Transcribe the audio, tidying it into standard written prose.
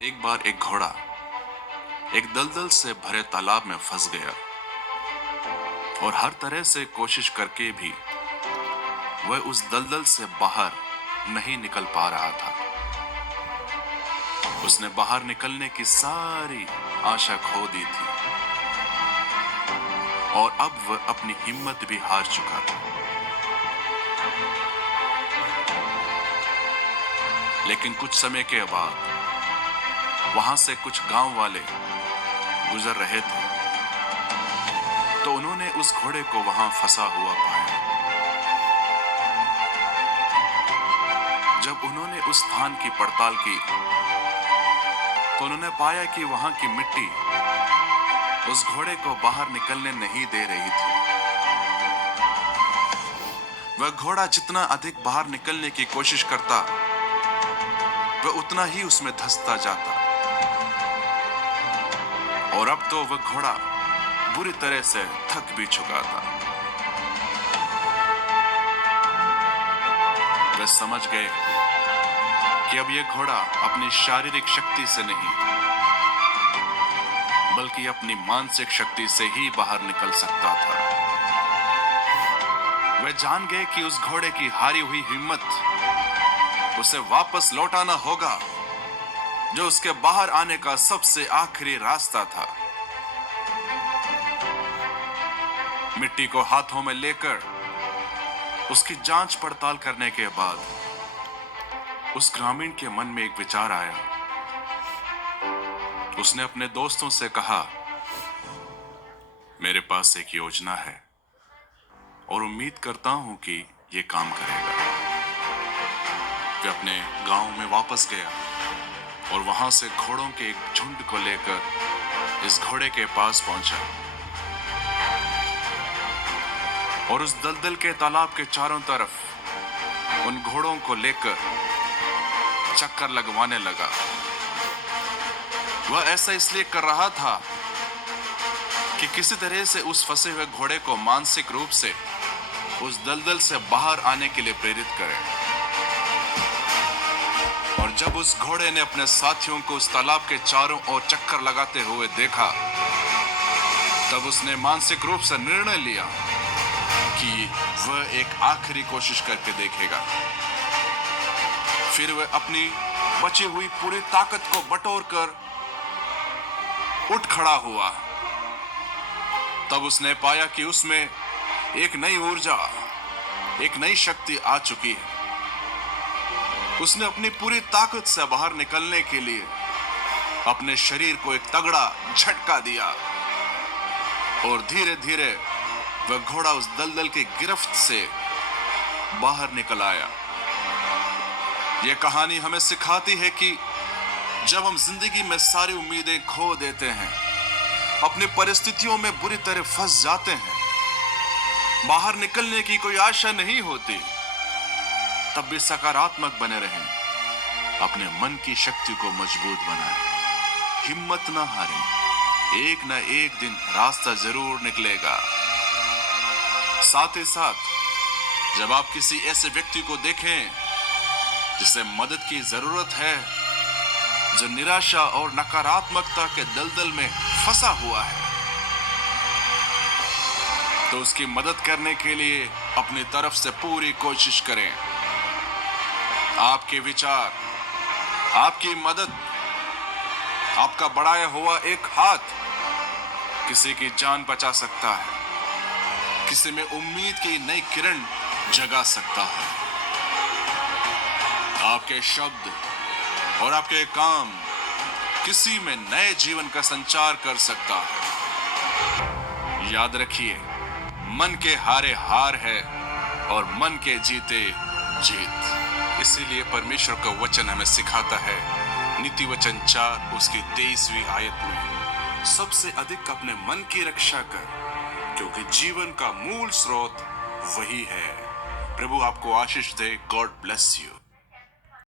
एक बार एक घोड़ा एक दलदल से भरे तालाब में फंस गया और हर तरह से कोशिश करके भी वह उस दलदल से बाहर नहीं निकल पा रहा था। उसने बाहर निकलने की सारी आशा खो दी थी और अब वह अपनी हिम्मत भी हार चुका था। लेकिन कुछ समय के बाद वहां से कुछ गांव वाले गुजर रहे थे, तो उन्होंने उस घोड़े को वहां फंसा हुआ पाया। जब उन्होंने उस स्थान की पड़ताल की तो उन्होंने पाया कि वहां की मिट्टी उस घोड़े को बाहर निकलने नहीं दे रही थी। वह घोड़ा जितना अधिक बाहर निकलने की कोशिश करता, वह उतना ही उसमें धंसता जाता और अब तो वह घोड़ा बुरी तरह से थक भी चुका था। वे समझ गए कि अब यह घोड़ा अपनी शारीरिक शक्ति से नहीं बल्कि अपनी मानसिक शक्ति से ही बाहर निकल सकता था। वे जान गए कि उस घोड़े की हारी हुई हिम्मत उसे वापस लौटाना होगा, जो उसके बाहर आने का सबसे आखिरी रास्ता था। मिट्टी को हाथों में लेकर उसकी जांच पड़ताल करने के बाद उस ग्रामीण के मन में एक विचार आया। उसने अपने दोस्तों से कहा, मेरे पास एक योजना है और उम्मीद करता हूं कि यह काम करेगा। वह अपने गांव में वापस गया और वहां से घोड़ों के एक झुंड को लेकर इस घोड़े के पास पहुंचा और उस दलदल के तालाब के चारों तरफ उन घोड़ों को लेकर चक्कर लगवाने लगा। वह ऐसा इसलिए कर रहा था कि किसी तरह से उस फंसे हुए घोड़े को मानसिक रूप से उस दलदल से बाहर आने के लिए प्रेरित करे। और जब उस घोड़े ने अपने साथियों को उस तालाब के चारों ओर चक्कर लगाते हुए देखा, तब उसने मानसिक रूप से निर्णय लिया कि वह एक आखिरी कोशिश करके देखेगा। फिर वह अपनी बची हुई पूरी ताकत को बटोरकर उठ खड़ा हुआ। तब उसने पाया कि उसमें एक नई ऊर्जा, एक नई शक्ति आ चुकी है। उसने अपनी पूरी ताकत से बाहर निकलने के लिए अपने शरीर को एक तगड़ा झटका दिया और धीरे धीरे वह घोड़ा उस दलदल की गिरफ्त से बाहर निकल आया। यह कहानी हमें सिखाती है कि जब हम जिंदगी में सारी उम्मीदें खो देते हैं, अपनी परिस्थितियों में बुरी तरह फंस जाते हैं, बाहर निकलने की कोई आशा नहीं होती, तब भी सकारात्मक बने रहें, अपने मन की शक्ति को मजबूत बनाएं, हिम्मत ना हारें। एक ना एक दिन रास्ता जरूर निकलेगा। साथ ही साथ जब आप किसी ऐसे व्यक्ति को देखें जिसे मदद की जरूरत है, जो निराशा और नकारात्मकता के दलदल में फंसा हुआ है, तो उसकी मदद करने के लिए अपनी तरफ से पूरी कोशिश करें। आपके विचार, आपकी मदद, आपका बढ़ाया हुआ एक हाथ किसी की जान बचा सकता है, किसी में उम्मीद की नई किरण जगा सकता है। आपके शब्द और आपके काम किसी में नए जीवन का संचार कर सकता है। याद रखिए, मन के हारे हार है और मन के जीते जीत। इसीलिए परमेश्वर का वचन हमें सिखाता है, नीति वचन 4 उसकी 23वीं आयत में, सबसे अधिक अपने मन की रक्षा कर, क्योंकि जीवन का मूल स्रोत वही है। प्रभु आपको आशीष दे। God bless you.